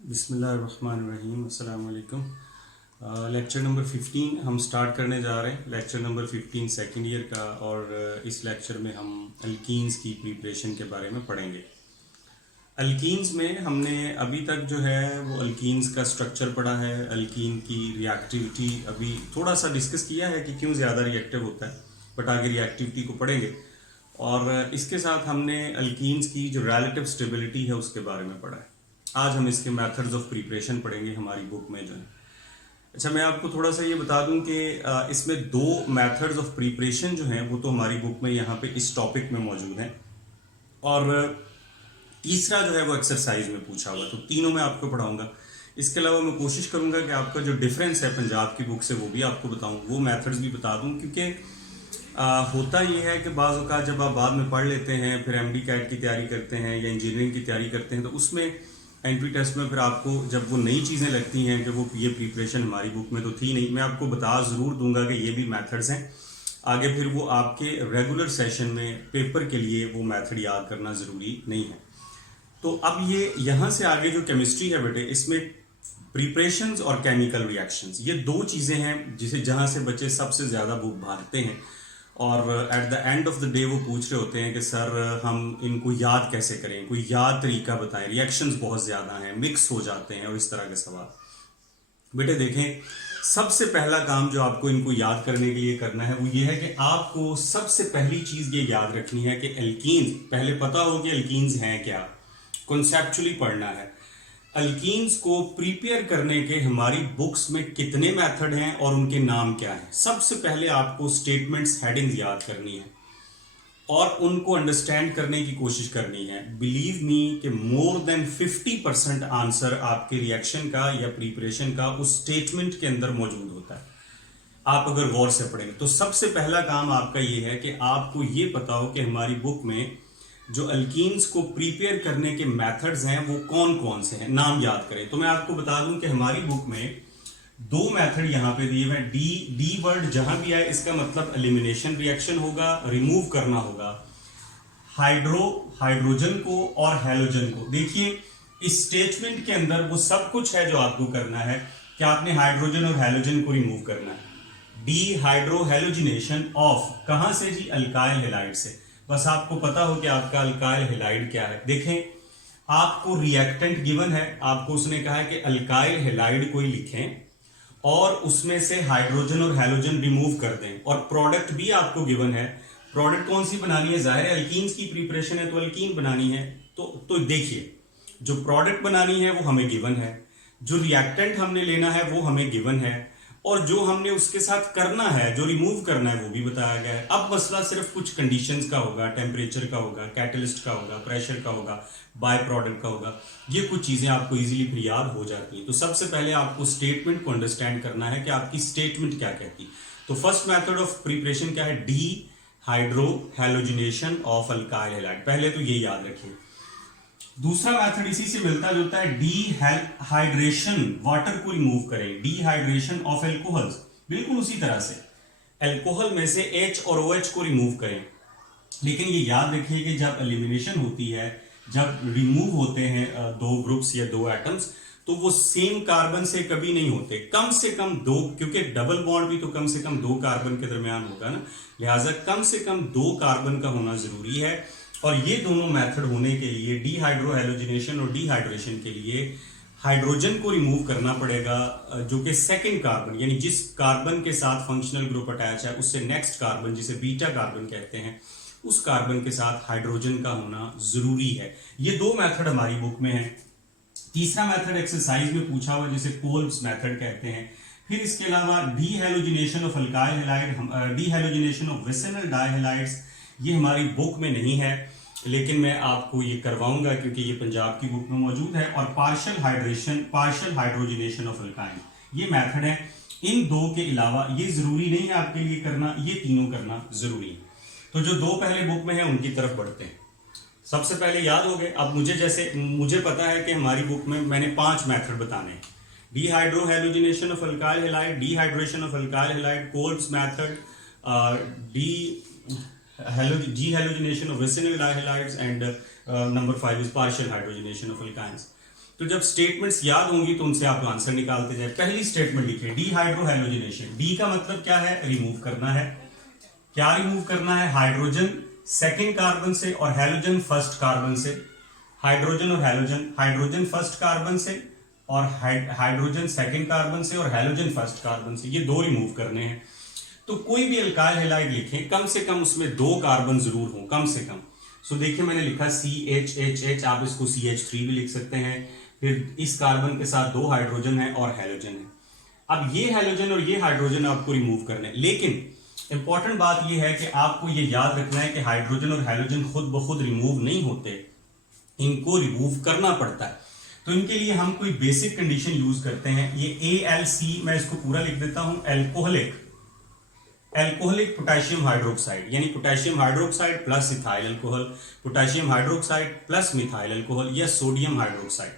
बिस्मिल्लाहिर्रहमानिर्रहीम, अस्सलाम वालेकुम। लेक्चर नंबर 15 हम स्टार्ट करने जा रहे हैं। लेक्चर नंबर 15 सेकेंड ईयर का, और इस लेक्चर में हम अल्कीन्स की प्रिपरेशन के बारे में पढ़ेंगे। अल्कीन्स में हमने अभी तक जो है वो अल्कीन्स का स्ट्रक्चर पढ़ा है, अल्कीन की रिएक्टिविटी अभी थोड़ा सा डिस्कस किया है कि क्यों ज़्यादा रिएक्टिव होता है, बट आगे रिएक्टिविटी को पढ़ेंगे। और इसके साथ हमने अल्कीन्स की जो रिलेटिव स्टेबिलिटी है उसके बारे में पढ़ा है। आज हम इसके मेथड्स ऑफ प्रिपरेशन पढ़ेंगे हमारी बुक में जो है। अच्छा, मैं आपको थोड़ा सा ये बता दूं कि इसमें दो मेथड्स ऑफ प्रिपरेशन जो हैं वो तो हमारी बुक में यहाँ पे इस टॉपिक में मौजूद हैं, और तीसरा जो है वो एक्सरसाइज में पूछा हुआ, तो तीनों मैं आपको पढ़ाऊंगा। इसके अलावा मैं कोशिश करूंगा कि आपका जो डिफरेंस है पंजाब की बुक से वो भी आपको बताऊं, वो मेथड्स भी बता दूं, क्योंकि होता ये है कि बाज़ औक़ात जब आप बाद में पढ़ लेते हैं, फिर एमडी कैट की तैयारी करते हैं या इंजीनियरिंग की तैयारी करते हैं, तो उसमें एंट्री टेस्ट में फिर आपको जब वो नई चीज़ें लगती हैं कि वो ये प्रिपरेशन हमारी बुक में तो थी नहीं, मैं आपको बता ज़रूर दूंगा कि ये भी मेथड्स हैं। आगे फिर वो आपके रेगुलर सेशन में पेपर के लिए वो मेथड याद करना ज़रूरी नहीं है। तो अब ये यहाँ से आगे जो केमिस्ट्री है बेटे, इसमें प्रिपरेशंस और केमिकल रिएक्शंस, ये दो चीज़ें हैं जिसे जहाँ से बच्चे सबसे ज़्यादा बुक भागते हैं, और at the end of the day वो पूछ रहे होते हैं कि सर हम इनको याद कैसे करें, कोई याद तरीका बताएं, रिएक्शंस बहुत ज़्यादा हैं, मिक्स हो जाते हैं और इस तरह के सवाल। बेटे देखें, सबसे पहला काम जो आपको इनको याद करने के लिए करना है वो ये है कि आपको सबसे पहली चीज़ ये याद रखनी है कि एल्कीन्स, पहले पता हो कि एल्कीन्स हैं क्या, कॉन्सेप्चुअली पढ़ना है। अल्कीन्स को प्रिपेयर करने के हमारी बुक्स में कितने मेथड हैं और उनके नाम क्या हैं। सबसे पहले आपको स्टेटमेंट्स, हेडिंग्स याद करनी है और उनको अंडरस्टैंड करने की कोशिश करनी है। बिलीव मी कि मोर देन 50% आंसर आपके रिएक्शन का या प्रिपरेशन का उस स्टेटमेंट के अंदर मौजूद होता है, आप अगर गौर से पढ़ेंगे। तो सबसे पहला काम आपका ये है कि आपको ये पता हो कि हमारी बुक में जो अल्कीन्स को प्रिपेयर करने के मेथड्स हैं वो कौन कौन से हैं, नाम याद करें। तो मैं आपको बता दूं कि हमारी बुक में दो मेथड यहां पे दिए हुए हैं। डी वर्ड जहां भी आए इसका मतलब एलिमिनेशन रिएक्शन होगा, रिमूव करना होगा हाइड्रोजन को और हैलोजन को। देखिए इस स्टेटमेंट के अंदर वो सब कुछ है जो आपको करना है कि आपने हाइड्रोजन और हैलोजन को रिमूव करना है। डी हाइड्रोहेलोजिनेशन ऑफ, कहां से जी, अल्काइल हैलाइड से। बस आपको पता हो कि आपका अल्काइल हैलाइड क्या है। देखें, आपको रिएक्टेंट गिवन है, आपको उसने कहा है कि अल्काइल हैलाइड कोई लिखें और उसमें से हाइड्रोजन और हैलोजन रिमूव कर दें, और प्रोडक्ट भी आपको गिवन है। प्रोडक्ट कौन सी बनानी है, जाहिर है अल्कीन्स की प्रिपरेशन है तो अल्कीन बनानी है। तो देखिए, जो प्रोडक्ट बनानी है वो हमें गिवन है, जो रिएक्टेंट हमने लेना है वो हमें गिवन है, और जो हमने उसके साथ करना है, जो रिमूव करना है वो भी बताया गया है। अब मसला सिर्फ कुछ कंडीशंस का होगा, टेम्परेचर का होगा, कैटलिस्ट का होगा, प्रेशर का होगा, बाय प्रोडक्ट का होगा। ये कुछ चीजें आपको इजीली फिर याद हो जाती हैं। तो सबसे पहले आपको स्टेटमेंट को अंडरस्टैंड करना है कि आपकी स्टेटमेंट क्या कहती है। तो फर्स्ट मेथड ऑफ प्रिपरेशन क्या है, D hydro halogenation of alkyl halide, पहले तो ये याद रखिए। दूसरा मेथड इसी से मिलता जुलता है, डीहाइड्रेशन, वाटर को रिमूव करें, डीहाइड्रेशन ऑफ एल्कोहल्स, बिल्कुल उसी तरह से एल्कोहल में से H और OH को रिमूव करें। लेकिन ये याद रखिए कि जब एलिमिनेशन होती है, जब रिमूव होते हैं दो ग्रुप्स या दो एटम्स, तो वो सेम कार्बन से कभी नहीं होते, कम से कम दो, क्योंकि डबल बॉन्ड भी तो कम से कम दो कार्बन के दरमियान होगा ना, लिहाजा कम से कम दो कार्बन का होना जरूरी है। और ये दोनों मेथड होने के लिए, डीहाइड्रोहेलोजिनेशन और डीहाइड्रेशन के लिए हाइड्रोजन को रिमूव करना पड़ेगा, जो कि सेकंड कार्बन, यानी जिस कार्बन के साथ फंक्शनल ग्रुप अटैच है उससे नेक्स्ट कार्बन, जिसे बीटा कार्बन कहते हैं, उस कार्बन के साथ हाइड्रोजन का होना जरूरी है। ये दो मेथड हमारी बुक में है। तीसरा मेथड एक्सरसाइज में पूछा हुआ जिसे कोल्ब्स मेथड कहते हैं। फिर इसके अलावा dehalogenation of alkyl halide, dehalogenation of vicinal dihalides, ये हमारी बुक में नहीं है लेकिन मैं आपको ये करवाऊंगा क्योंकि ये पंजाब की बुक में मौजूद है। और पार्शियल हाइड्रोजिनेशन ऑफ अल्काइन, ये मेथड है। इन दो के अलावा ये जरूरी नहीं है आपके लिए करना, ये तीनों करना जरूरी है। तो जो दो पहले बुक में है उनकी तरफ बढ़ते हैं। सबसे पहले याद हो गए। अब मुझे पता है कि हमारी बुक में मैंने 5 मेथड बताने हैं, dehydrohalogenation of alkyl halide, dehydration of alkyl halide, Kolbe's method, dehalogenation of vicinal dihalides, and number 5 is partial hydrogenation of alkynes. तो जब स्टेटमेंट्स याद होंगी तो उनसे आप आंसर निकालते जाए। पहली स्टेटमेंट लिखिए, डीहाइड्रोहैलोजिनेशन। डी का मतलब क्या है? रिमूव करना है। क्या रिमूव करना है? हाइड्रोजन सेकेंड कार्बन से और हैलोजन फर्स्ट कार्बन से। हाइड्रोजन और हैलोजन, हाइड्रोजन फर्स्ट कार्बन से और हाइड्रोजन सेकेंड कार्बन से और हैलोजन फर्स्ट कार्बन से, ये दो रिमूव करने हैं। तो कोई भी अल्काइल हैलाइड लिखें, कम से कम उसमें 2 कार्बन जरूर हो, कम से कम। सो देखिए मैंने लिखा CHHH, आप इसको CH3 भी लिख सकते हैं। फिर इस कार्बन के साथ 2 हाइड्रोजन है और हैलोजन है। अब ये हैलोजन और ये हाइड्रोजन आपको रिमूव करने, लेकिन इंपॉर्टेंट बात यह है कि आपको ये याद रखना है कि हाइड्रोजन और हैलोजन खुद ब खुद रिमूव नहीं होते, इनको रिमूव करना पड़ता है। तो इनके लिए हम कोई बेसिक कंडीशन यूज करते हैं। ये ALC, मैं इसको पूरा लिख देता हूं, एल्कोहलिक पोटेशियम हाइड्रोक्साइड, यानी potassium hydroxide plus ethyl alcohol, potassium hydroxide plus methyl alcohol या सोडियम हाइड्रोक्साइड।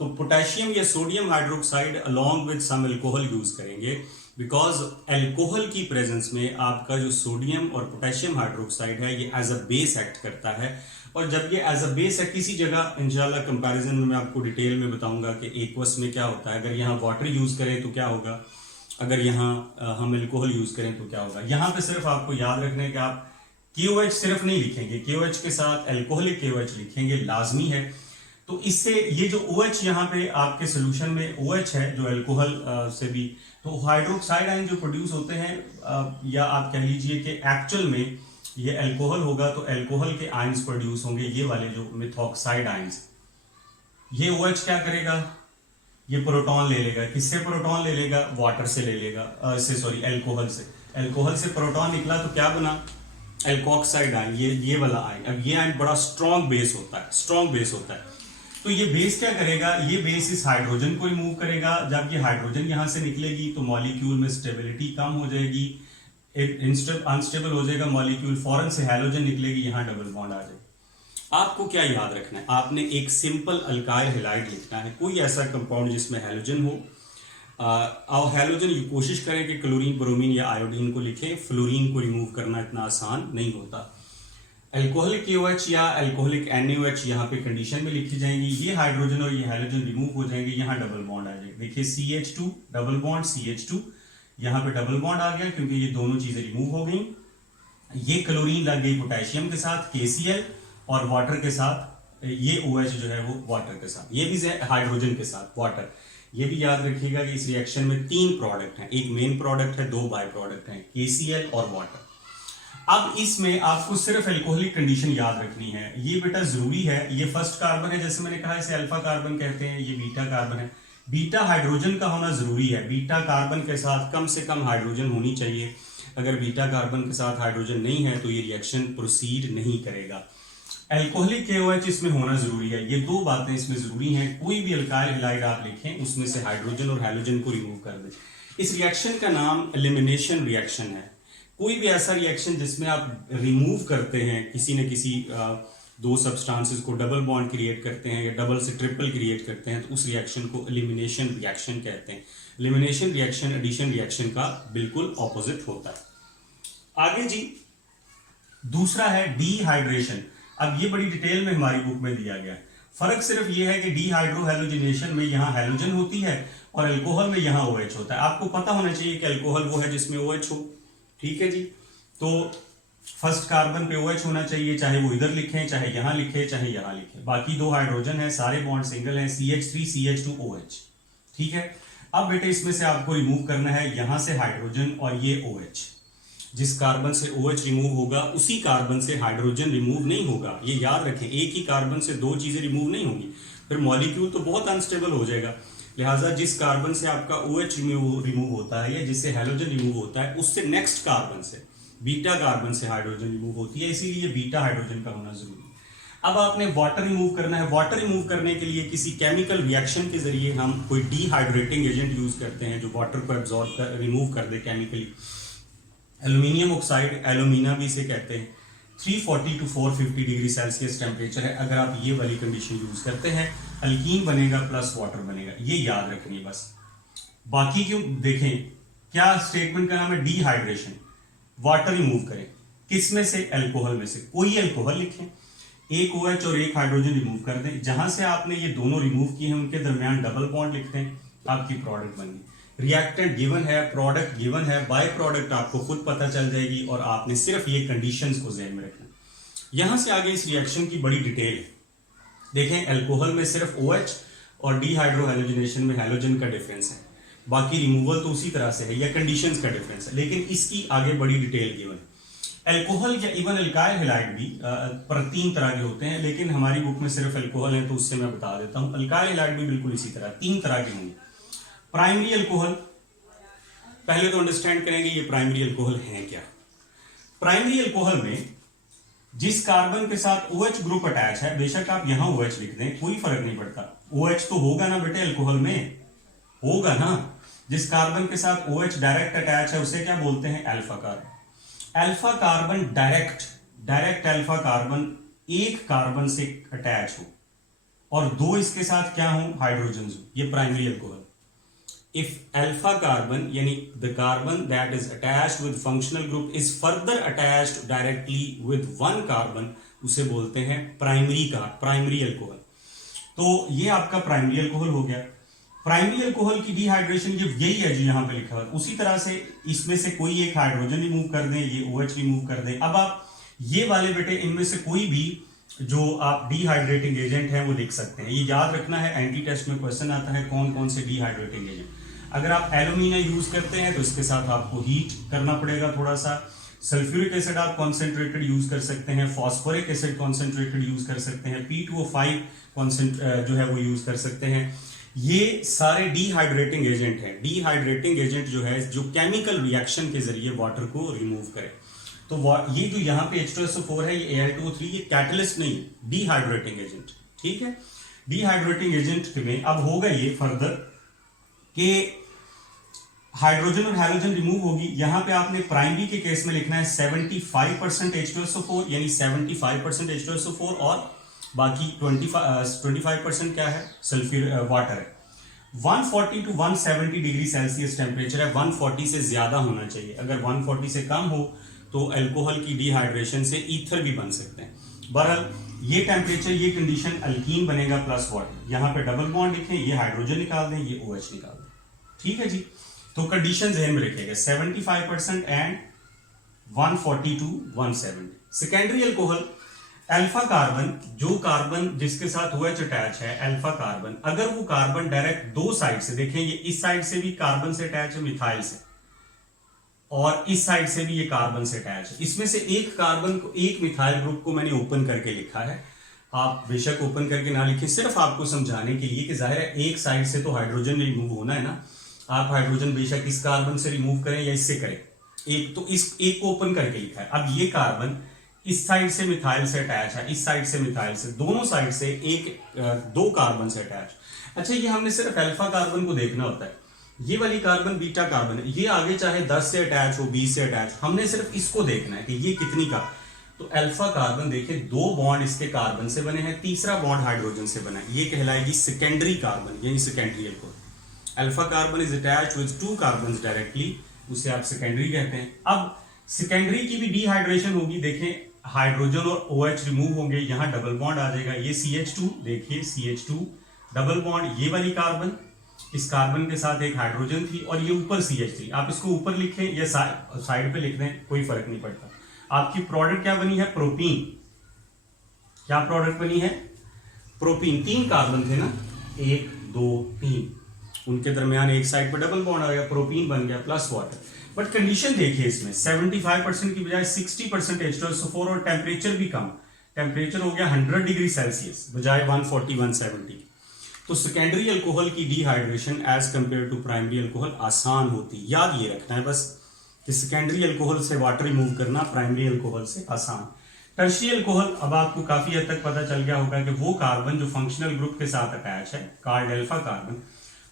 तो पोटेशियम या sodium hydroxide along with some alcohol use करेंगे, बिकॉज अल्कोहल की प्रेजेंस में आपका जो सोडियम और पोटेशियम हाइड्रोक्साइड है ये एज अ बेस एक्ट करता है। और जब ये एज अ बेस है, किसी जगह इंशाल्लाह कंपैरिजन में मैं आपको डिटेल में बताऊंगा कि एक्वस में क्या होता है। अगर यहाँ वाटर यूज करें तो क्या होगा, अगर यहाँ हम अल्कोहल यूज करें तो क्या होगा। यहाँ पे सिर्फ आपको याद रखना है कि आप KOH सिर्फ नहीं लिखेंगे, KOH के साथ अल्कोहलिक KOH लिखेंगे, लाजमी है। तो इससे ये जो OH यहाँ पे आपके सोल्यूशन में OH है जो अल्कोहल से भी, तो हाइड्रोक्साइड आयन जो प्रोड्यूस होते हैं, या आप कह लीजिए कि एक्चुअल में ये अल्कोहल होगा तो अल्कोहल के आयंस प्रोड्यूस होंगे, ये वाले जो मिथॉक्साइड आयंस। ये OH क्या करेगा, ये प्रोटॉन ले लेगा। किससे प्रोटॉन ले लेगा? वाटर से ले लेगा, अल्कोहल से। अल्कोहल से प्रोटॉन निकला तो क्या बना? अल्कोक्साइड आयन, ये वाला आयन। अब ये आयन बड़ा स्ट्रॉन्ग बेस होता है, स्ट्रॉन्ग बेस होता है। तो ये बेस क्या करेगा? ये बेस इस हाइड्रोजन को रिमूव करेगा। जब ये हाइड्रोजन यहां से निकलेगी तो मॉलिक्यूल में स्टेबिलिटी कम हो जाएगी, अनस्टेबल हो जाएगा मॉलिक्यूल, फौरन से हैलोजन निकलेगी, यहां डबल बॉन्ड आ जाएगा। आपको क्या याद रखना है? आपने एक सिंपल अल्काइल हैलाइड लिखना है, कोई ऐसा कंपाउंड जिसमें हैलोजन हो। और हैलोजन की कोशिश करें कि क्लोरीन, ब्रोमीन या आयोडीन को लिखें। फ्लोरीन को रिमूव करना इतना आसान नहीं होता। अल्कोहलिक KOH या अल्कोहलिक NaOH यहाँ पे कंडीशन में लिखी जाएंगी। ये हाइड्रोजन और ये हैलोजन रिमूव हो जाएंगे, यहाँ डबल बॉन्ड आ जाएगा। देखिए CH2 डबल बॉन्ड, CH2 यहाँ पे डबल बॉन्ड आ गया क्योंकि ये दोनों चीजें रिमूव हो गई। ये क्लोरीन लग गई पोटेशियम के साथ, KCl, और वाटर के साथ ये OH जो है वो वाटर के साथ, ये भी हाइड्रोजन के साथ वाटर। ये भी याद रखिएगा कि इस रिएक्शन में 3 प्रोडक्ट हैं, एक मेन प्रोडक्ट है, 2 बाय प्रोडक्ट हैं, KCl और वाटर। अब इसमें आपको सिर्फ अल्कोहलिक कंडीशन याद रखनी है। ये बेटा जरूरी है, ये फर्स्ट कार्बन है, जैसे मैंने कहा इसे अल्फा कार्बन कहते हैं, ये बीटा कार्बन है। बीटा हाइड्रोजन का होना जरूरी है, बीटा कार्बन के साथ कम से कम हाइड्रोजन होनी चाहिए। अगर बीटा कार्बन के साथ हाइड्रोजन नहीं है तो ये रिएक्शन प्रोसीड नहीं करेगा। अल्कोहलिक KOH इसमें होना जरूरी है, ये 2 बातें इसमें जरूरी हैं। कोई भी अल्काइल हैलाइड आप लिखें उसमें से हाइड्रोजन और हैलोजन को रिमूव कर दें। इस रिएक्शन का नाम एलिमिनेशन रिएक्शन है। कोई भी ऐसा रिएक्शन जिसमें आप रिमूव करते हैं किसी न किसी 2 सब्सटेंसेस को, डबल बॉन्ड क्रिएट करते हैं या डबल से ट्रिपल क्रिएट करते हैं, तो उस रिएक्शन को एलिमिनेशन रिएक्शन कहते हैं। एलिमिनेशन रिएक्शन एडिशन रिएक्शन का बिल्कुल ऑपोजिट होता है। आगे जी, दूसरा है डीहाइड्रेशन। अब ये बड़ी डिटेल में हमारी बुक में दिया गया है। फर्क सिर्फ ये है कि डीहाइड्रोहैलोजिनेशन में यहाँ हैलोजन होती है और अल्कोहल में यहाँ OH होता है। आपको पता होना चाहिए कि अल्कोहल वो है जिसमें OH हो, ठीक है जी। तो फर्स्ट कार्बन पे OH होना चाहिए, चाहे वो इधर लिखें, चाहे यहां लिखे, चाहे यहां लिखे। बाकी 2 हाइड्रोजन है, सारे बॉन्ड सिंगल हैं, CH3 CH2 OH, ठीक है। अब बेटे इसमें से आपको रिमूव करना है यहां से हाइड्रोजन और ये OH। जिस कार्बन से OH रिमूव होगा उसी कार्बन से हाइड्रोजन रिमूव नहीं होगा, ये याद रखें। एक ही कार्बन से 2 चीजें रिमूव नहीं होंगी, फिर मॉलिक्यूल तो बहुत अनस्टेबल हो जाएगा। लिहाजा जिस कार्बन से आपका OH रिमूव होता है या जिससे हैलोजन रिमूव होता है, उससे नेक्स्ट कार्बन से, बीटा कार्बन से हाइड्रोजन रिमूव होती है, इसीलिए बीटा हाइड्रोजन का होना जरूरी है। अब आपने वाटर रिमूव करना है। वाटर रिमूव करने के लिए किसी केमिकल रिएक्शन के जरिए हम कोई डीहाइड्रेटिंग एजेंट यूज करते हैं जो वाटर को एब्जॉर्ब कर रिमूव कर दे केमिकली। एल्यूमिनियम ऑक्साइड, एल्यूमिना भी इसे कहते हैं, 340 to 450 डिग्री सेल्सियस टेम्परेचर है। अगर आप ये वाली कंडीशन यूज करते हैं, अल्कीन बनेगा प्लस वाटर बनेगा, ये याद रखनी है बस। बाकी क्यों देखें, क्या स्टेटमेंट का नाम है डीहाइड्रेशन। वाटर रिमूव करें, किस में से? अल्कोहल में से। कोई अल्कोहल लिखें, एक OH और एक हाइड्रोजन रिमूव कर दें, जहां से आपने ये दोनों रिमूव किए हैं उनके दरमियान डबल बॉन्ड लिखते हैं, आपकी प्रोडक्ट बन गई। रिएक्टेंट गिवन है, प्रोडक्ट गिवन है, बाय प्रोडक्ट आपको खुद पता चल जाएगी और आपने सिर्फ ये कंडीशंस को ध्यान में रखना। यहां से आगे इस रिएक्शन की बड़ी डिटेल है। देखें, अल्कोहल में सिर्फ OH और डीहाइड्रोहैलोजिनेशन में हैलोजन का डिफरेंस है, बाकी रिमूवल तो उसी तरह से है या कंडीशंस का डिफरेंस है, लेकिन इसकी आगे बड़ी डिटेल गिवन। अल्कोहल या इवन अल्काइल हैलाइड भी पर 3 तरह के होते हैं, लेकिन हमारी बुक में सिर्फ अल्कोहल है तो उससे मैं बता देता हूं। अल्काइल हैलाइड भी बिल्कुल इसी तरह 3 तरह के होंगे। प्राइमरी अल्कोहल, पहले तो अंडरस्टैंड करेंगे ये प्राइमरी अल्कोहल है क्या। प्राइमरी अल्कोहल में जिस कार्बन के साथ OH ग्रुप अटैच है, बेशक आप यहां OH लिख दें, कोई फर्क नहीं पड़ता, OH तो होगा ना बेटे, अल्कोहल में होगा ना। जिस कार्बन के साथ OH डायरेक्ट अटैच है उसे क्या बोलते हैं, alpha carbon. Alpha carbon direct alpha carbon एक कार्बन से अटैच हो और 2 इसके साथ क्या हो, हाइड्रोजन हो, ये primary alcohol. If alpha carbon यानी the carbon that is attached with functional group is further attached directly with 1 carbon, उसे बोलते हैं प्राइमरी अल्कोहल। तो ये आपका प्राइमरी अल्कोहल हो गया। प्राइमरी अल्कोहल की डिहाइड्रेशन ये यही है जो यहां पे लिखा हुआ है। उसी तरह से इसमें से कोई एक हाइड्रोजन रिमूव कर दें, ये OH रिमूव कर दें। अब आप ये वाले बेटे इनमें से कोई भी जो आप डिहाइड्रेटिंग एजेंट है वो लिख सकते हैं। ये याद रखना है, एंटी टेस्ट में क्वेश्चन आता है कौन कौन से डिहाइड्रेटिंग एजेंट। अगर आप एल्यूमिनियम यूज करते हैं तो इसके साथ आपको हीट करना पड़ेगा थोड़ा सा। सल्फ्यूरिक एसिड आप कॉन्सेंट्रेटेड यूज कर सकते हैं, फॉस्फोरिक एसिड कॉन्सेंट्रेटेड यूज कर सकते हैं, P2O5 जो है वो यूज कर सकते हैं। ये सारे डिहाइड्रेटिंग एजेंट हैं। डिहाइड्रेटिंग एजेंट जो है जो केमिकल रिएक्शन के जरिए वाटर को रिमूव करे। तो ये जो यहाँ पे H2SO4 है, ये Al2O3, ये कैटलिस्ट नहीं, डिहाइड्रेटिंग एजेंट, ठीक है। डिहाइड्रेटिंग एजेंट में अब होगा ये फर्दर कि हाइड्रोजन और हैलोजन रिमूव होगी। यहां पे आपने प्राइमरी के केस में लिखना है 75% H2SO4, यानी 75% H2SO4 और बाकी 25% क्या है, सल्फ्यूर वाटर है। 140 to 170 डिग्री सेल्सियस टेम्परेचर है, 140 से ज्यादा होना चाहिए। अगर 140 से कम हो तो अल्कोहल की डिहाइड्रेशन से ईथर भी बन सकते हैं। बहरहाल ये टेम्परेचर, ये कंडीशन, अल्कीन बनेगा प्लस वाटर। यहां पे डबल बॉन्ड लिखें, ये हाइड्रोजन निकाल दें, ये OH निकाल दें, ठीक है जी। तो कंडीशन ध्यान में रखिएगा, 75% and 140 to 170। Secondary alcohol, alpha carbon, जो कार्बन जिसके साथ OH अटैच है, अल्फा कार्बन, अगर वो कार्बन डायरेक्ट 2 साइड से, देखें ये इस साइड से भी कार्बन से अटैच है मिथाइल से, और इस साइड से भी ये कार्बन से अटैच है। इसमें से एक कार्बन को, एक मिथाइल ग्रुप को मैंने ओपन करके लिखा है। आप बेशक ओपन करके ना लिखें, सिर्फ आपको समझाने के लिए कि जाहिर है एक साइड से तो हाइड्रोजन रिमूव होना है ना। आप हाइड्रोजन बेशक इस कार्बन से रिमूव करें या इससे करें, एक तो इस एक को ओपन करके लिखा है। अब ये कार्बन इस साइड से मिथाइल से अटैच है, इस साइड से मिथाइल से, दोनों साइड से 2 कार्बन से अटैच। अच्छा, ये हमने सिर्फ अल्फा कार्बन को देखना होता है। ये वाली कार्बन बीटा कार्बन है, ये आगे चाहे 10 से अटैच हो, 20 से अटैच, हमने सिर्फ इसको देखना है कि ये कितनी का। तो अल्फा कार्बन देखिए 2 बॉन्ड इसके कार्बन से बने हैं, तीसरा बॉन्ड हाइड्रोजन से बना है, ये कहलाएगी सेकेंडरी कार्बन यानी secondary alcohol. Alpha carbon is attached with 2 carbon directly, उसे आप सेकेंडरी कहते हैं। अब सेकेंडरी की भी डिहाइड्रेशन होगी, देखें हाइड्रोजन और OH रिमूव होंगे, यहां डबल बॉन्ड आ जाएगा, ये CH2, देखिए CH2 डबल बॉन्ड, ये वाली कार्बन, इस कार्बन के साथ एक हाइड्रोजन थी और ये ऊपर CH3। आप इसको ऊपर लिखें या साइड पे लिख दें, कोई फर्क नहीं पड़ता। आपकी प्रोडक्ट क्या बनी है, प्रोपीन। क्या प्रोडक्ट बनी है, प्रोपीन। 3 कार्बन थे ना, 1 2 3, उनके दरमियान एक साइड पर डबल बॉन्ड आ गया, प्रोपीन बन गया प्लस वाटर। बट कंडीशन देखिए इसमें 75% की बजाय 60% H2SO4 और टेम्परेचर भी कम, टेम्परेचर हो गया 100 डिग्री सेल्सियस बजाय 140 170। तो सेकेंडरी अल्कोहल की dehydration as compare to primary alcohol आसान होती। याद ये रखना है बस कि सेकेंडरी अल्कोहल से वाटर रिमूव करना प्राइमरी अल्कोहल से आसान। टर्शियरी अल्कोहल, अब आपको काफी हद तक पता चल गया होगा कि वो कार्बन जो फंक्शनल ग्रुप के साथ अटैच है, कार्ड अल्फा कार्बन,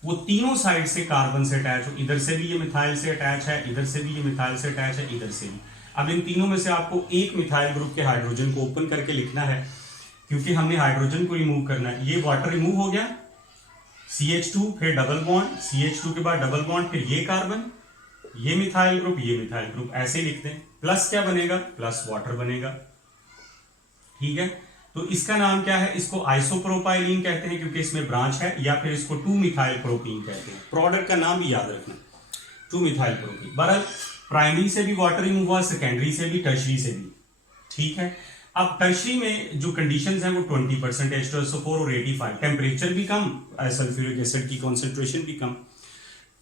वो तीनों साइड से कार्बन से अटैच हो, इधर से भी ये मिथाइल से अटैच है, इधर से भी ये मिथाइल से अटैच है, इधर से भी। अब इन तीनों में से आपको एक मिथाइल ग्रुप के हाइड्रोजन को ओपन करके लिखना है, क्योंकि हमने हाइड्रोजन को रिमूव करना है। ये वाटर रिमूव हो गया, CH2, फिर डबल बॉन्ड, CH2 के बाद डबल बॉन्ड, फिर ये कार्बन, ये मिथाइल ग्रुप, ये मिथाइल ग्रुप, ऐसे लिखते हैं। प्लस क्या बनेगा, प्लस वाटर बनेगा, ठीक है। तो इसका नाम क्या है, इसको आइसोप्रोपाइलीन कहते हैं क्योंकि इसमें ब्रांच है, या फिर इसको 2-मिथाइल प्रोपीन कहते हैं। प्रोडक्ट का नाम भी याद रखना, 2-मिथाइल प्रोपीन। बहरहाल प्राइमरी से भी वाटर रिमूव हुआ, सेकेंडरी से भी, टर्शरी से भी, ठीक है। अब टर्शरी में जो कंडीशंस हैं वो 20% H2SO4 और 85, टेम्परेचर भी कम, सल्फ्यूरिक एसिड की कॉन्सेंट्रेशन भी कम।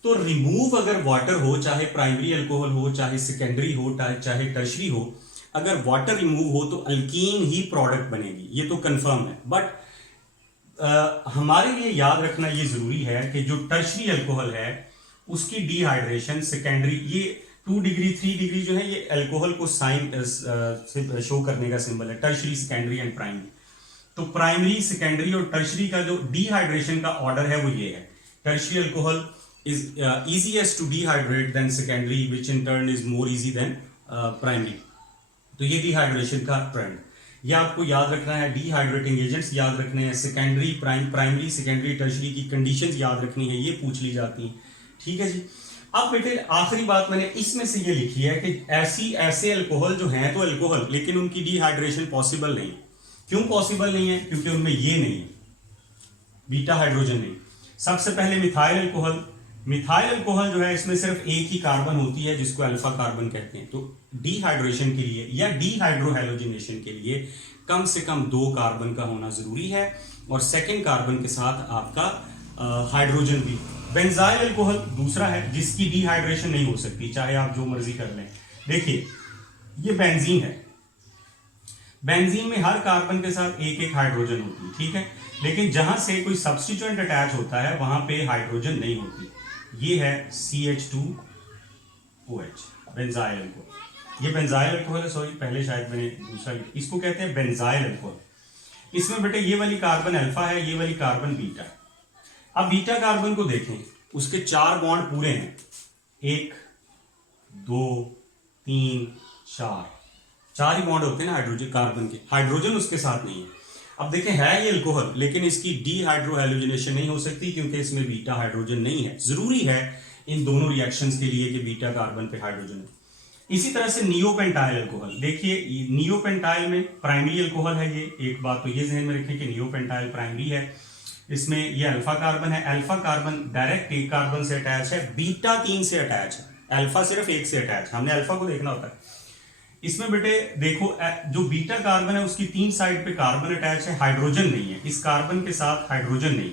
तो रिमूव अगर वाटर हो, चाहे प्राइमरी अल्कोहल हो, चाहे सेकेंडरी हो, चाहे टर्शरी हो, अगर वाटर रिमूव हो तो अल्कीन ही प्रोडक्ट बनेगी, ये तो कंफर्म है। बट हमारे लिए याद रखना ये जरूरी है कि जो टर्शरी अल्कोहल है उसकी डिहाइड्रेशन, सेकेंडरी, ये 2 डिग्री 3 डिग्री जो है ये अल्कोहल को साइन शो करने का सिंबल है, टर्शरी, सेकेंडरी एंड प्राइमरी। तो प्राइमरी, सेकेंडरी और टर्शरी का जो डिहाइड्रेशन का ऑर्डर है वो ये है, tertiary alcohol is easiest to dehydrate than secondary, which in turn is more easy than primary। तो ये डिहाइड्रेशन का ट्रेंड, ये आपको याद रखना है। डिहाइड्रेटिंग एजेंट्स याद रखने हैं, सेकेंडरी, प्राइमरी, सेकेंडरी, टर्शरी की कंडीशंस याद रखनी है, ये पूछ ली जाती हैं, ठीक है जी। अब बेटे आखिरी बात मैंने इसमें से ये लिखी है कि ऐसे अल्कोहल जो हैं तो अल्कोहल, लेकिन उनकी डिहाइड्रेशन पॉसिबल नहीं। क्यों पॉसिबल नहीं है? क्योंकि उनमें ये नहीं है, बीटा हाइड्रोजन नहीं। सबसे पहले मिथाइल अल्कोहल, मिथाइल अल्कोहल जो है इसमें सिर्फ एक ही कार्बन होती है जिसको अल्फा कार्बन कहते हैं। तो डिहाइड्रेशन के लिए या डिहाइड्रोहैलोजिनेशन के लिए कम से कम 2 कार्बन का होना जरूरी है, और सेकंड कार्बन के साथ आपका हाइड्रोजन भी। बेंजाइल अल्कोहल दूसरा है जिसकी डिहाइड्रेशन नहीं हो सकती, चाहे आप जो मर्जी कर लें। देखिए ये बेंजीन है, बेंजीन में हर कार्बन के साथ एक एक हाइड्रोजन होती है, ठीक है, लेकिन जहां से कोई सब्स्टिट्यूएंट अटैच होता है वहां पे हाइड्रोजन नहीं होती। ये है CH2OH, बेंजाइल अल्कोहल। ये बेंजाइल अल्कोहल है, सॉरी पहले शायद मैंने दूसरा, इसको कहते हैं बेंजाइल अल्कोहल। इसमें बेटे ये वाली कार्बन अल्फा है, ये वाली कार्बन बीटा है। अब बीटा कार्बन को देखें, उसके 4 बॉन्ड पूरे हैं, 1 2 3 4 ही बॉन्ड होते हैं ना हाइड्रोजन कार्बन के, हाइड्रोजन उसके साथ नहीं है। अब देखें है ये अल्कोहल, लेकिन इसकी डिहाइड्रोहैलोजिनेशन नहीं हो सकती क्योंकि इसमें बीटा हाइड्रोजन नहीं है। जरूरी है इन दोनों रिएक्शंस के लिए कि बीटा कार्बन पे हाइड्रोजन है। इसी तरह से नियोपेंटाइल अल्कोहल, देखिए नियोपेंटाइल में प्राइमरी अल्कोहल है ये, एक बात तो ये जहन में रखें कि नियोपेंटाइल प्राइमरी है। इसमें ये अल्फा कार्बन है, अल्फा कार्बन डायरेक्ट एक कार्बन से अटैच है, बीटा 3 से अटैच है, अल्फा सिर्फ 1 से अटैच है। हमने अल्फा को देखना होता है। इसमें बेटे देखो जो बीटा कार्बन है उसकी 3 साइड पे कार्बन अटैच है, हाइड्रोजन नहीं है, इस कार्बन के साथ हाइड्रोजन नहीं,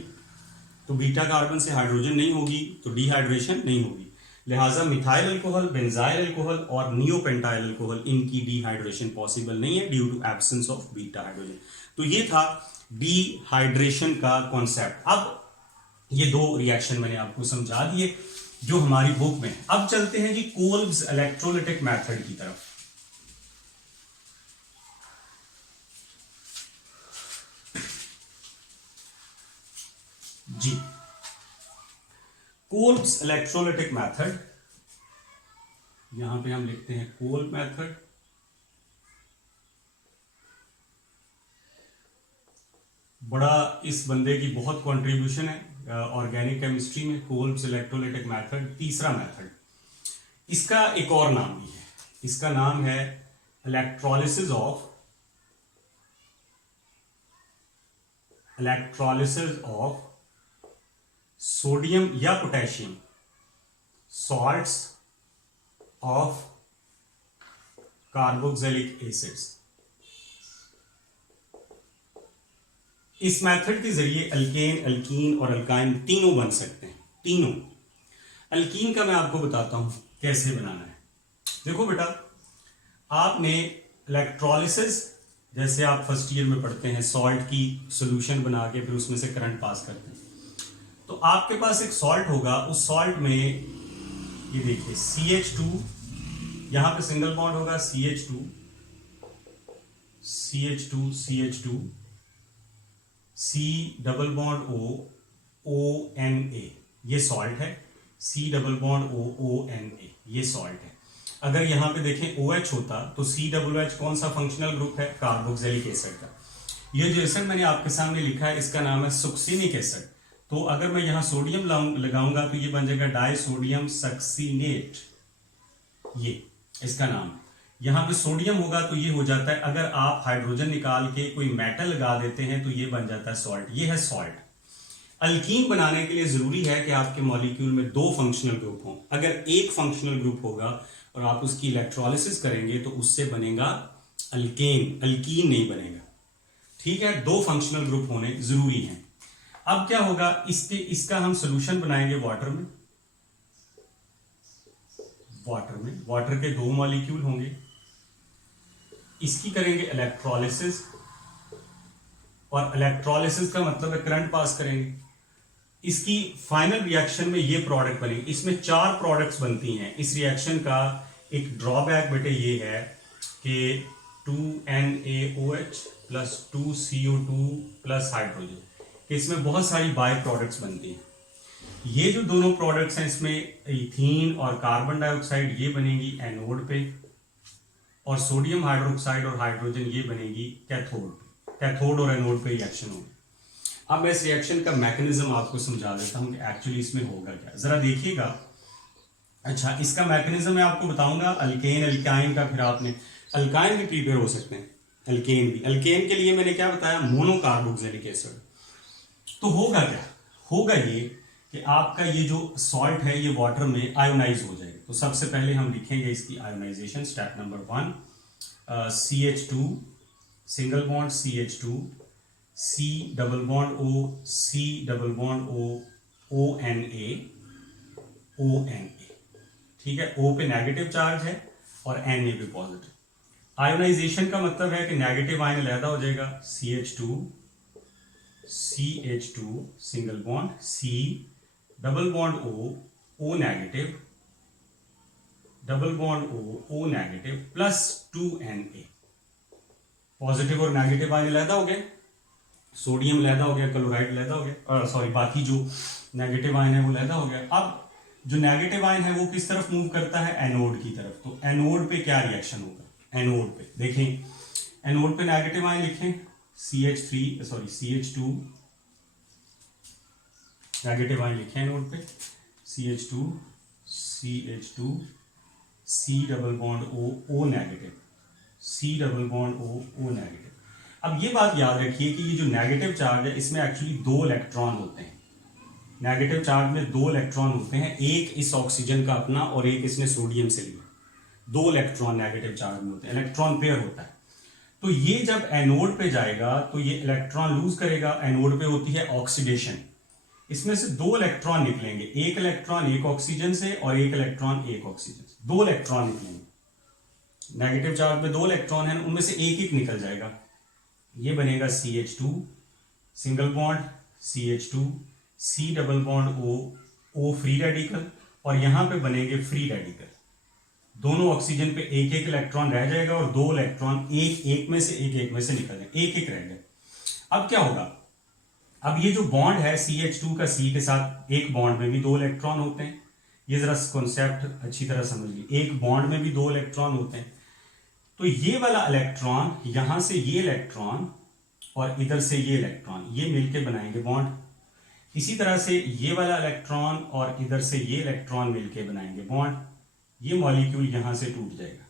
तो बीटा कार्बन से हाइड्रोजन नहीं होगी तो डिहाइड्रेशन नहीं होगी। लिहाजा मिथाइल अल्कोहल, बेंजाइल अल्कोहल और नियोपेंटाइल अल्कोहल, इनकी डिहाइड्रेशन पॉसिबल नहीं है due to absence of beta hydrogen. तो ये था डिहाइड्रेशन का कॉन्सेप्ट। अब ये 2 रिएक्शन मैंने आपको समझा दिए जो हमारी बुक में। अब चलते हैं जी कोल्ब्स इलेक्ट्रोलिटिक मेथड की तरफ। जी कोल्ब्स इलेक्ट्रोलिटिक मेथड, यहां पे हम लिखते हैं कोल्ब मेथड। बड़ा इस बंदे की बहुत कंट्रीब्यूशन है ऑर्गेनिक केमिस्ट्री में, कोल्ब्स इलेक्ट्रोलिटिक मेथड, तीसरा मेथड। इसका एक और नाम भी है, इसका नाम है इलेक्ट्रोलिसिस ऑफ सोडियम या potassium salts of carboxylic acids. इस मेथड के जरिए अल्केन, अल्कीन और अल्काइन तीनों बन सकते हैं, तीनों। अल्कीन का मैं आपको बताता हूं कैसे बनाना है। देखो बेटा, आपने इलेक्ट्रोलिसिस, जैसे आप फर्स्ट ईयर में पढ़ते हैं, सॉल्ट की सॉल्यूशन बना के फिर उसमें से करंट पास करते हैं, तो आपके पास एक सॉल्ट होगा, उस सॉल्ट में ये देखिए CH2, यहां पे सिंगल बॉन्ड होगा, CH2 C double bond ONA, ये सॉल्ट है, C डबल बॉन्ड ONA, ये सॉल्ट है। अगर यहां पे देखें OH होता तो COOH कौन सा फंक्शनल ग्रुप है? कार्बोक्सिलिक एसिड का। ये जो एसिड मैंने आपके सामने लिखा है इसका नाम है सुक्सिनिक एसिड। तो अगर मैं यहां सोडियम लगाऊंगा तो ये बन जाएगा डाई सोडियम सक्सीनेट, ये इसका नाम है। यहाँ पे सोडियम होगा तो ये हो जाता है, अगर आप हाइड्रोजन निकाल के कोई मेटल लगा देते हैं तो ये बन जाता है सॉल्ट, ये है सॉल्ट। अल्कीन बनाने के लिए जरूरी है कि आपके मॉलिक्यूल में दो फंक्शनल ग्रुप हों। अगर एक फंक्शनल ग्रुप होगा और आप उसकी इलेक्ट्रोलिसिस करेंगे तो उससे बनेगा अल्केन, अल्कीन नहीं बनेगा। ठीक है, दो फंक्शनल ग्रुप होने जरूरी हैं। अब क्या होगा, इसका हम सोल्यूशन बनाएंगे वाटर में। वाटर के दो मॉलिक्यूल होंगे, इसकी करेंगे इलेक्ट्रोलिसिस, और इलेक्ट्रोलिसिस का मतलब है करंट पास करेंगे। इसकी फाइनल रिएक्शन में ये प्रोडक्ट बनेगी। इसमें 4 प्रोडक्ट्स बनती हैं। इस रिएक्शन का एक ड्रॉबैक बेटे ये है कि 2NaOH plus 2CO2 plus hydrogen, कि इसमें बहुत सारी बाय प्रोडक्ट्स बनती हैं। ये जो दोनों प्रोडक्ट्स हैं, इसमें इथीन और कार्बन डाइऑक्साइड, ये बनेगी एनोड पे, और सोडियम हाइड्रोक्साइड और हाइड्रोजन ये बनेगी कैथोड पे। कैथोड और एनोड पे रिएक्शन होगी। अब मैं इस रिएक्शन का मैकेनिज्म आपको समझा देता हूं कि एक्चुअली इसमें होगा क्या, जरा देखिएगा। अच्छा, इसका मैकेनिज्म मैं आपको बताऊंगा, अल्केन अल्काइन का, फिर आपने अल्काइन भी प्रिपेयर हो सकते हैं, अल्केन भी। अल्केन के लिए मैंने क्या बताया, मोनोकार्बोक्सिलिक एसिड। तो होगा क्या, होगा ये कि आपका ये जो सॉल्ट है ये वाटर में आयोनाइज हो जाएगा। तो सबसे पहले हम लिखेंगे इसकी ionization, step number 1, CH2 single bond CH2, C double bond O, C double bond O, ONA, ONA। ठीक है, O पे नेगेटिव चार्ज है और Na पे पॉजिटिव। आयोनाइजेशन का मतलब है कि नेगेटिव आयन अलहदा हो जाएगा, CH2 single bond, C double bond O negative, double bond O negative plus 2Na। Positive और नेगेटिव आयन अलहदा हो गए, सोडियम अलहदा हो गया, क्लोराइड अलहदा हो गया, सॉरी बाकी जो नेगेटिव आयन है वो अलहदा हो गया। अब जो नेगेटिव आयन है वो किस तरफ मूव करता है, एनोड की तरफ। तो एनोड पे क्या रिएक्शन होगा, एनोड पे देखें, एनोड पे नेगेटिव आयन लिखें, CH2 नेगेटिव आयन लिखें एनोड पे, CH2 C double bond O negative, C double bond O negative. अब ये बात याद रखिए कि ये जो नेगेटिव चार्ज है इसमें एक्चुअली 2 इलेक्ट्रॉन होते हैं। नेगेटिव चार्ज में 2 इलेक्ट्रॉन होते हैं, एक इस ऑक्सीजन का अपना और एक इसने सोडियम से लिया। 2 इलेक्ट्रॉन नेगेटिव चार्ज में होते हैं, इलेक्ट्रॉन पेयर होता है। तो ये जब एनोड पे जाएगा तो ये इलेक्ट्रॉन लूज करेगा, एनोड पे होती है ऑक्सीडेशन। इसमें से 2 इलेक्ट्रॉन निकलेंगे, एक इलेक्ट्रॉन एक ऑक्सीजन से और एक इलेक्ट्रॉन एक ऑक्सीजन से, 2 इलेक्ट्रॉन निकलेंगे। नेगेटिव चार्ज में 2 इलेक्ट्रॉन है, उनमें से एक एक निकल जाएगा, ये बनेगा CH2 single bond CH2, C double bond O free radical, और यहां पे बनेंगे फ्री रेडिकल। दोनों ऑक्सीजन पे एक एक इलेक्ट्रॉन रह जाएगा और 2 इलेक्ट्रॉन एक में से निकल जाएंगे, एक एक रह गए। अब क्या होगा, अब ये जो बॉन्ड है CH2 का C के साथ, एक बॉन्ड में भी 2 इलेक्ट्रॉन होते हैं। ये जरा कॉन्सेप्ट अच्छी तरह समझ लीजिए, एक बॉन्ड में भी 2 इलेक्ट्रॉन होते हैं। तो ये वाला इलेक्ट्रॉन, यहां से ये इलेक्ट्रॉन और इधर से ये इलेक्ट्रॉन, ये मिलके बनाएंगे बॉन्ड। इसी तरह से ये वाला इलेक्ट्रॉन और इधर से ये इलेक्ट्रॉन मिलके बनाएंगे बॉन्ड। ये मॉलिक्यूल यहां से टूट जाएगा,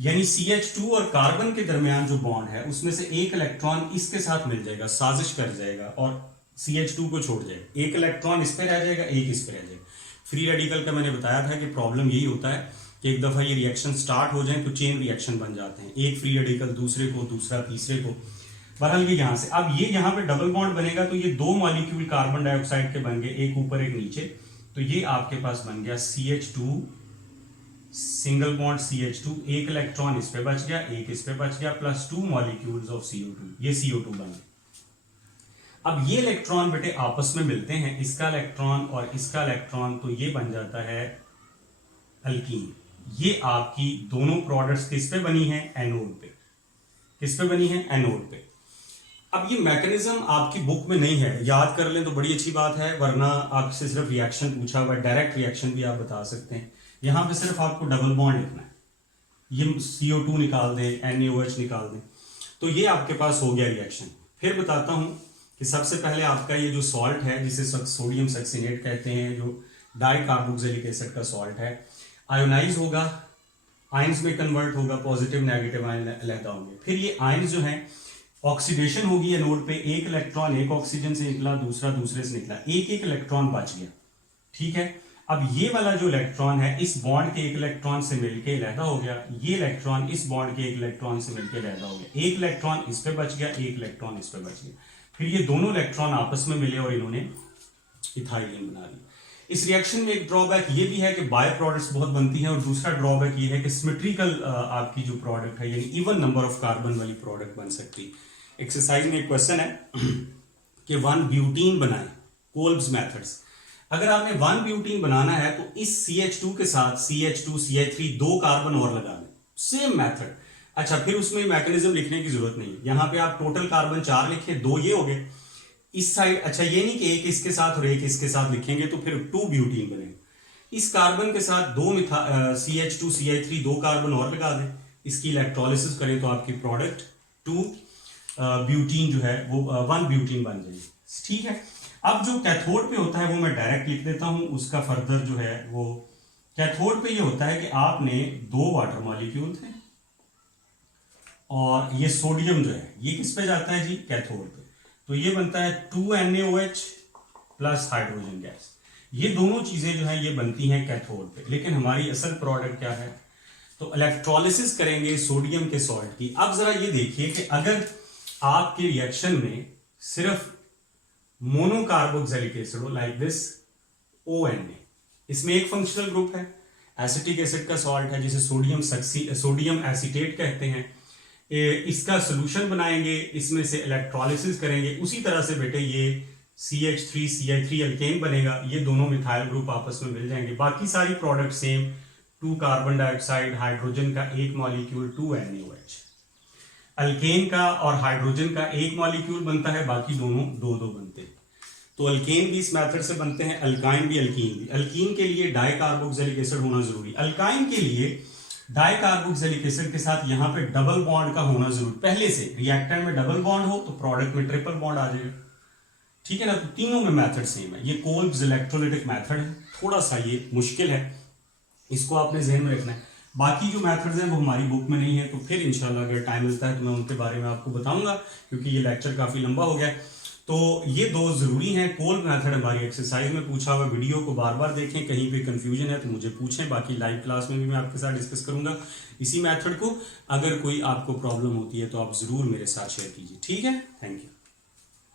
यानी CH2 और कार्बन के दरमियान जो बॉन्ड है उसमें से एक इलेक्ट्रॉन इसके साथ मिल जाएगा, साजिश कर जाएगा और CH2 को छोड़ जाएगा। एक इलेक्ट्रॉन इस पे रह जाएगा, एक इस पे रह जाएगा। फ्री रेडिकल का मैंने बताया था कि प्रॉब्लम यही होता है कि एक दफा ये रिएक्शन स्टार्ट हो जाए तो चेन रिएक्शन बन जाते हैं, एक फ्री रेडिकल दूसरे को, दूसरा तीसरे को। बहरहाल ये यहां से, अब ये यहां पे डबल बॉन्ड बनेगा तो ये 2 मॉलिक्यूल कार्बन डाइऑक्साइड के बन गए, एक ऊपर एक नीचे। तो ये आपके पास बन गया CH2 सिंगल बॉन्ड CH2, एक इलेक्ट्रॉन इस पे बच गया, एक इस पे बच गया, प्लस 2 मॉलिक्यूल्स ऑफ CO2, ये CO2 बन गया। अब ये इलेक्ट्रॉन बेटे आपस में मिलते हैं, इसका इलेक्ट्रॉन और इसका इलेक्ट्रॉन, तो ये बन जाता है अल्कीन। ये आपकी दोनों प्रोडक्ट्स किस पे बनी है, एनोड पे। किस पे बनी है, एनोड पे। अब ये मैकेनिज्म आपकी बुक में नहीं है, याद कर लें तो बड़ी अच्छी बात है, वरना आपसे सिर्फ रिएक्शन पूछा हुआ है, डायरेक्ट रिएक्शन भी आप बता सकते हैं। यहां पे सिर्फ आपको डबल बॉन्ड लिखना है, ये CO2 निकाल दें, NaOH निकाल दें, तो ये आपके पास हो गया रिएक्शन। फिर बताता हूं कि सबसे पहले आपका ये जो सॉल्ट है जिसे सोडियम सक्सिनेट कहते हैं, जो डाइकार्बोक्सिलिक एसिड का सॉल्ट है, आयोनाइज होगा आयंस में कन्वर्ट होगा, पॉजिटिव नेगेटिव आयन अलहदा होंगे। फिर ये आयन जो है ऑक्सीडेशन होगी एनोड पे, एक इलेक्ट्रॉन एक ऑक्सीजन से निकला, दूसरा दूसरे से निकला, एक एक इलेक्ट्रॉन बच गया, ठीक है। अब ये वाला जो इलेक्ट्रॉन है इस बॉन्ड के एक इलेक्ट्रॉन से मिलके अलहदा हो गया, ये इलेक्ट्रॉन इस बॉन्ड के एक इलेक्ट्रॉन से मिलके अलहदा हो गया, एक इलेक्ट्रॉन इस पे बच गया, एक इलेक्ट्रॉन इस पे बच गया, फिर ये दोनों इलेक्ट्रॉन आपस में मिले और इन्होंने इथाइलिन बना दी। इस रिएक्शन में एक ड्रॉबैक ये भी है कि बाय प्रोडक्ट्स बहुत बनती हैं, और दूसरा ड्रॉबैक ये है कि सिमेट्रिकल आपकी जो प्रोडक्ट है यानी इवन नंबर ऑफ कार्बन वाली प्रोडक्ट बन सकती। एक्सरसाइज में एक क्वेश्चन है कि 1 ब्यूटीन बनाए, कोल्ब्स मेथड्स। अगर आपने 1 ब्यूटीन बनाना है तो इस CH2 के साथ CH2 CH3 2 कार्बन और लगा दें, सेम मेथड। अच्छा, फिर उसमें मैकेनिज्म लिखने की जरूरत नहीं है, यहां पे आप टोटल कार्बन 4 लिखे, 2 ये हो गए इस साइड। अच्छा, ये नहीं कि एक इसके साथ और एक इसके साथ लिखेंगे तो फिर 2 ब्यूटीन बनेगा। इस कार्बन के साथ 2 CH2 CH3 2 कार्बन और लगा दें, इसकी इलेक्ट्रोलिसिस करें तो आपकी प्रोडक्ट 2 ब्यूटीन जो है वो 1 ब्यूटीन बन जाएगी, ठीक है। अब जो कैथोड पे होता है वो मैं डायरेक्ट लिख देता हूं, उसका फर्दर जो है वो कैथोड पे ये होता है कि आपने 2 वाटर मॉलिक्यूल थे और ये सोडियम जो है ये किस पे जाता है जी, कैथोड पे, तो ये बनता है 2NaOH प्लस हाइड्रोजन गैस। ये दोनों चीजें जो है ये बनती हैं कैथोड पे, लेकिन हमारी असल प्रोडक्ट क्या है, तो इलेक्ट्रोलिसिस करेंगे सोडियम के सॉल्ट की। अब जरा ये देखिए कि अगर आपके रिएक्शन में सिर्फ मोनोकार्बोक्सिलिक एसिड हो लाइक दिस ONA, इसमें एक फंक्शनल ग्रुप है, एसिटिक एसिड का सॉल्ट है जिसे सोडियम एसीटेट कहते हैं, इसका सोल्यूशन बनाएंगे, इसमें से इलेक्ट्रोलिसिस करेंगे, उसी तरह से बेटे ये CH3 CH3 अल्केन बनेगा, ये दोनों मिथाइल ग्रुप आपस में मिल जाएंगे। बाकी सारी product same, 2 carbon dioxide, hydrogen का एक मॉलिक्यूल 2NaOH, अल्केन का और हाइड्रोजन का एक मॉलिक्यूल बनता है, बाकी दोनों 2-2 बनते हैं। तो अल्केन भी इस मेथड से बनते हैं, अल्काइन भी, अल्कीन भी। अल्कीन के लिए डाइकार्बोक्सिलिक एसिड होना जरूरी, अल्काइन के लिए डाइकार्बोक्सिलिक एसिड के साथ यहाँ पे डबल बॉन्ड का होना जरूरी, पहले से रिएक्टेंट में डबल बॉन्ड हो तो प्रोडक्ट में ट्रिपल बॉन्ड आ जाएगा, ठीक है ना। तो तीनों में मेथड सेम है। ये कोल्ब्स इलेक्ट्रोलाइटिक मेथड है, थोड़ा सा ये मुश्किल है, इसको आपने जहन में रखना है। बाकी जो मेथड्स हैं वो हमारी बुक में नहीं है, तो फिर इंशाल्लाह अगर टाइम मिलता है तो मैं उनके बारे में आपको बताऊंगा, क्योंकि ये लेक्चर काफी लंबा हो गया। तो ये 2 जरूरी हैं। कोल्ब मेथड हमारी एक्सरसाइज में पूछा हुआ, वीडियो को बार बार देखें, कहीं पे कंफ्यूजन है तो मुझे पूछें, बाकी लाइव क्लास में भी मैं आपके साथ डिस्कस करूंगा इसी मेथड को। अगर कोई आपको प्रॉब्लम होती है तो आप जरूर मेरे साथ शेयर कीजिए, ठीक है। Thank you.